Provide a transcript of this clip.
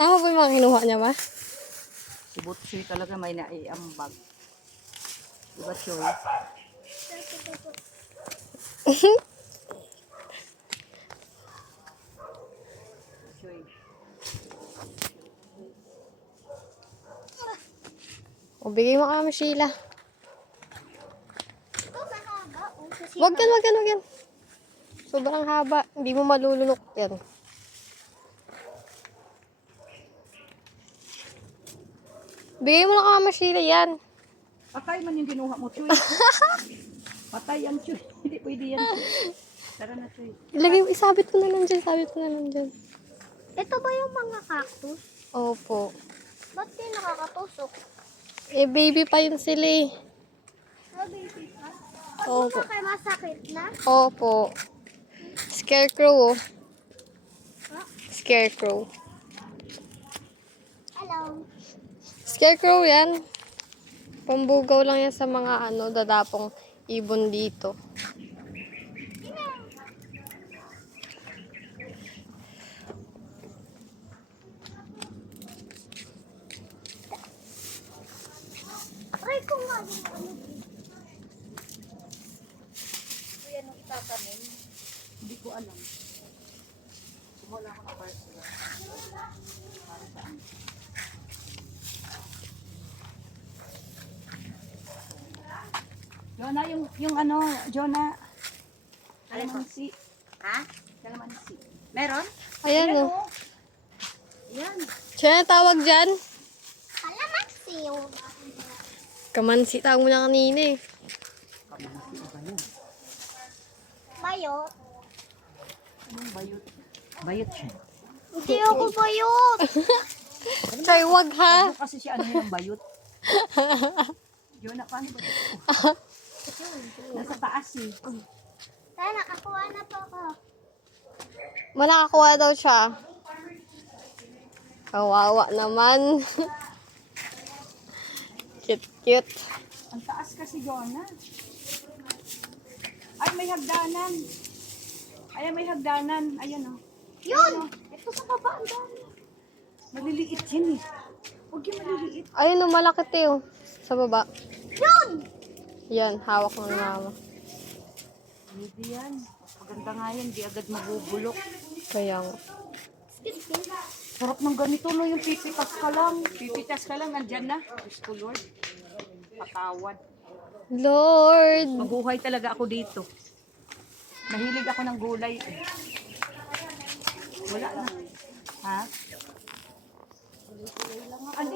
Tama ba yung mga kinuha niya ba? Si Butchoy talaga may naiambag. Diba, Choy? Choy. O, bigay mo kami, Sheila. Ito mahaba. Wag yan. Sobrang haba. Hindi mo malulunok yan. Bigay mo na kami, Sheila, yan. Patay man yung kinuha mo, Choy. Patay ang Choy. Hindi pwede yan, Choy. Tara na, Choy. Ilagay mo, isabit mo na lang dyan. Ito ba yung mga cactus? Opo. Ba't di nakakatusok? Eh, baby pa yun sila eh. Oh, baby pa. Opo. Hindi na kayo masakit na? Opo. Scarecrow, oh. Huh? Scarecrow. Hello. Scarecrow yan. Pambugaw lang yan sa mga dadapong ibon dito. Try ko nga yung ano. Ayan ang itatanim. Hindi ko alam. Wala ako na parts. Para saan? Jonah, yung ano, Jonah. Kalamansi. Ha? Kalamansi. Meron? Ayan, oh. Yan. Siya na tawag dyan. Kalamansi yung Kamansi tawag mo na kanina eh. Kalamansi ba yun? bayot. Anong bayot? Bayot siya. Hindi ako bayot. Choy, wag ha. Ano kasi siya ano yung bayot? Jonah, paano ba ito? Nasa taas eh. Tara, nakakuha na po ako. Manakakuha daw siya. Kawawa naman. Cute. Ang taas kasi, Jonah. Ay, may hagdanan. Ayan, may hagdanan. Ayan, oh. Yun! Ito sa baba, ang dami. Maliliit yan eh. Huwag yung maliliit. Ayun, oh, malaki tayo. Sa baba. Yun! Yan, hawak ng mama. Pwede yan. Mas maganda nga yan. Di agad mabubulok. Kaya nga. Excuse me. Sarap ng ganito, no? Yung pipitas ka lang. Pipitas ka lang, nandyan na. Gusto, Lord. Patawad. Lord! Mabuhay talaga ako dito. Mahilig ako ng gulay. Eh. Wala na. Ha? Ano